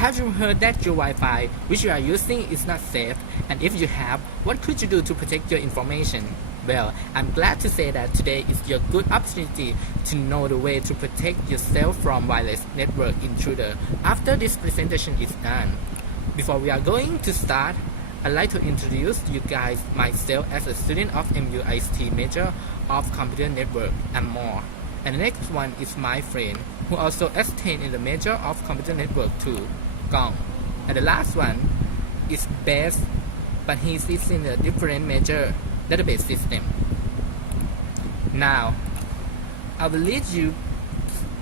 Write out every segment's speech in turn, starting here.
Have you heard that your Wi-Fi which you are using is not safe? And if you have, what could you do to protect your information? Well, I'm glad to say that today is your good opportunity to know the way to protect yourself from wireless network intruder after this presentation is done. Before we are going to start, I'd like to introduce you guys myself as a student of MUIST major of Computer Network and more. And the next one is my friend who also attained in the major of Computer Network too, Gong. And the last one is Bess, but he sits in a different major database system. Now, I will lead you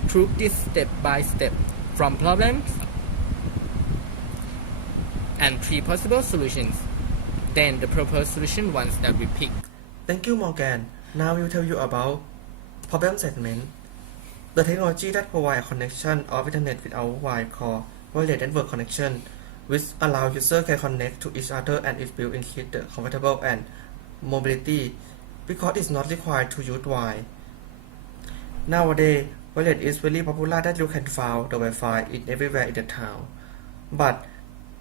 through this step by step from problems and 3 possible solutions, then the proposed solution ones that we pick. Thank you, Morgan. Now we will tell you about problem segment. The technology that provides a connection of internet without wire called wireless network connection, which allow user can connect to each other and it will increase the comfortable and mobility because it's not required to use wire. Nowadays, wireless is very popular that you can find the Wi-Fi in everywhere in the town. But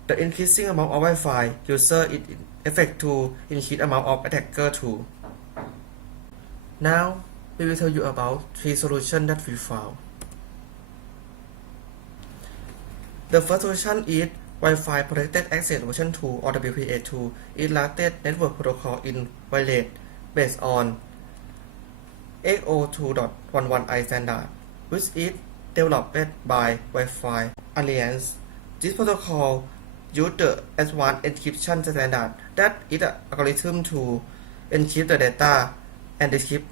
the increasing amount of Wi-Fi user it affect to increase amount of attacker too. Now we will tell you about 3 solutions that we found. The first solution is Wi-Fi Protected Access version 2 or WPA2 is latest network protocol in wireless based on 802.11i standard, which is developed by Wi-Fi Alliance. This protocol uses the advanced encryption standard that is an algorithm to encrypt the data and decrypt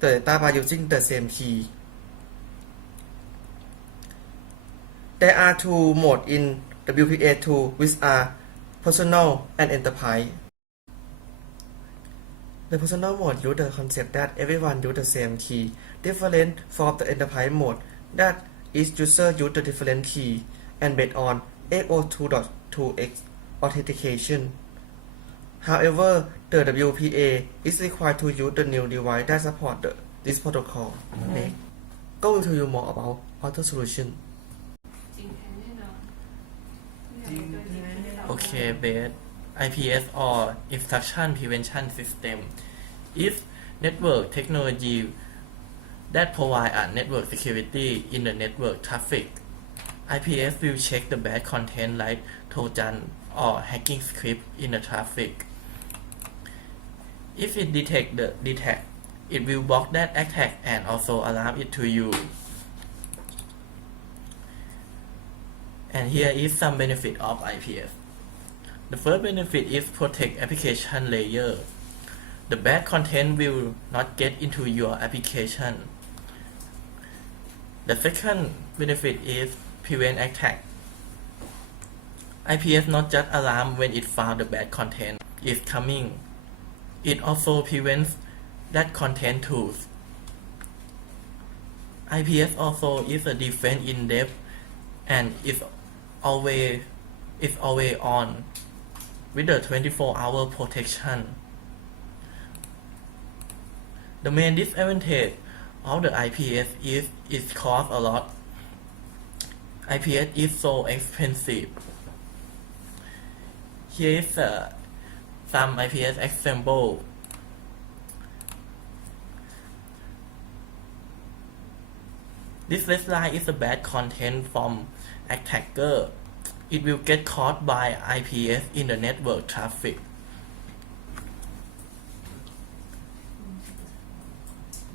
the data by using the same key. There are 2 modes in WPA2 which are personal and enterprise. The personal mode uses the concept that everyone uses the same key, different from the enterprise mode that each user uses the different key and based on 802.2x authentication. However, the WPA is required to use the new device that support this protocol. Next, going to tell you more about other solution. Okay, based IPS or Instruction Prevention System is network technology that provide a network security in the network traffic. IPS will check the bad content like Trojan or hacking script in the traffic. If it detects the attack, it will block that attack and also alarm it to you. And here is some benefit of IPS. The first benefit is protect application layer. The bad content will not get into your application. The second benefit is prevent attack. IPS not just alarm when it found the bad content is coming. It also prevents that content too. IPS also is a defense in depth and is always on with the 24-hour protection. The main disadvantage of the IPS is it costs a lot. IPS is so expensive. Here is some IPS example. This red line is the bad content from attacker. It will get caught by IPS in the network traffic.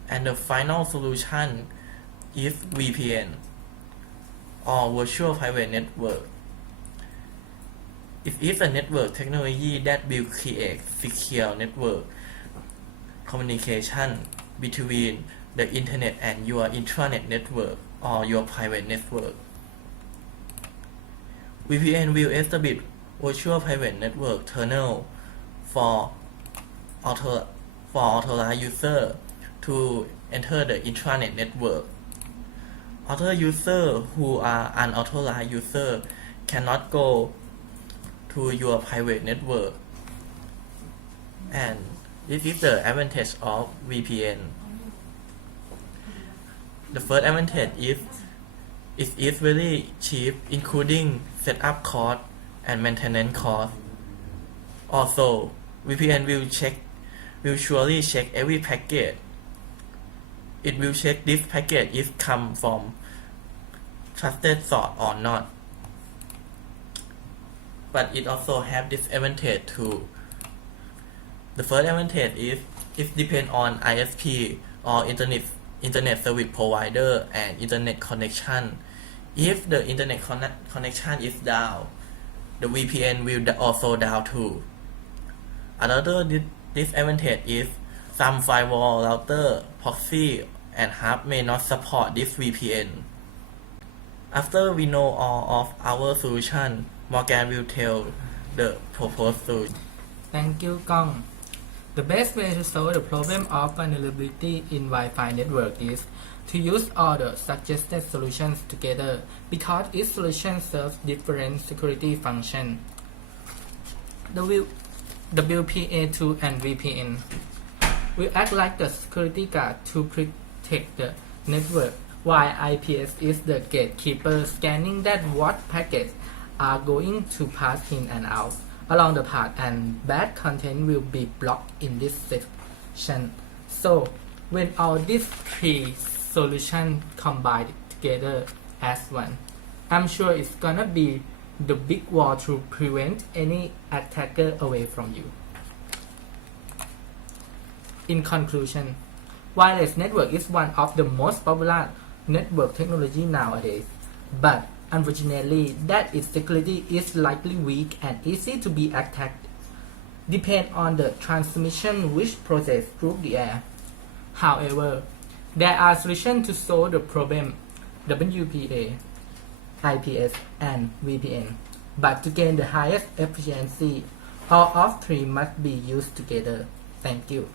And the final solution is VPN or Virtual Private Network. It is a network technology that will create secure network communication between the internet and your intranet network or your private network. VPN will establish virtual private network tunnel for authorized user to enter the intranet network. Other users who are unauthorized user cannot go to your private network. And this is the advantage of VPN. The first advantage is It is very cheap, including setup cost and maintenance cost. Also, VPN will surely check every packet. It will check this packet is come from trusted source or not. But it also have disadvantage too. The first advantage is it depends on ISP or internet service provider and internet connection. If the internet connection is down, the VPN will also down too. Another disadvantage is some firewall router, proxy, and hub may not support this VPN. After we know all of our solution, Morgan will tell the proposed solution. Thank you, Gong. The best way to solve the problem of vulnerability in Wi-Fi network is to use all the suggested solutions together because each solution serves different security functions. The WPA2 and VPN will act like the security guard to protect the network, while IPS is the gatekeeper scanning that what packets are going to pass in and out along the path, and bad content will be blocked in this section. So when all these three solutions combined together as one, I'm sure it's gonna be the big wall to prevent any attacker away from you. In conclusion, wireless network is one of the most popular network technology nowadays, but unfortunately that its security is likely weak and easy to be attacked, depend on the transmission which process through the air. However, there are solutions to solve the problem: WPA, IPS, and VPN. But to gain the highest efficiency, all of three must be used together. Thank you.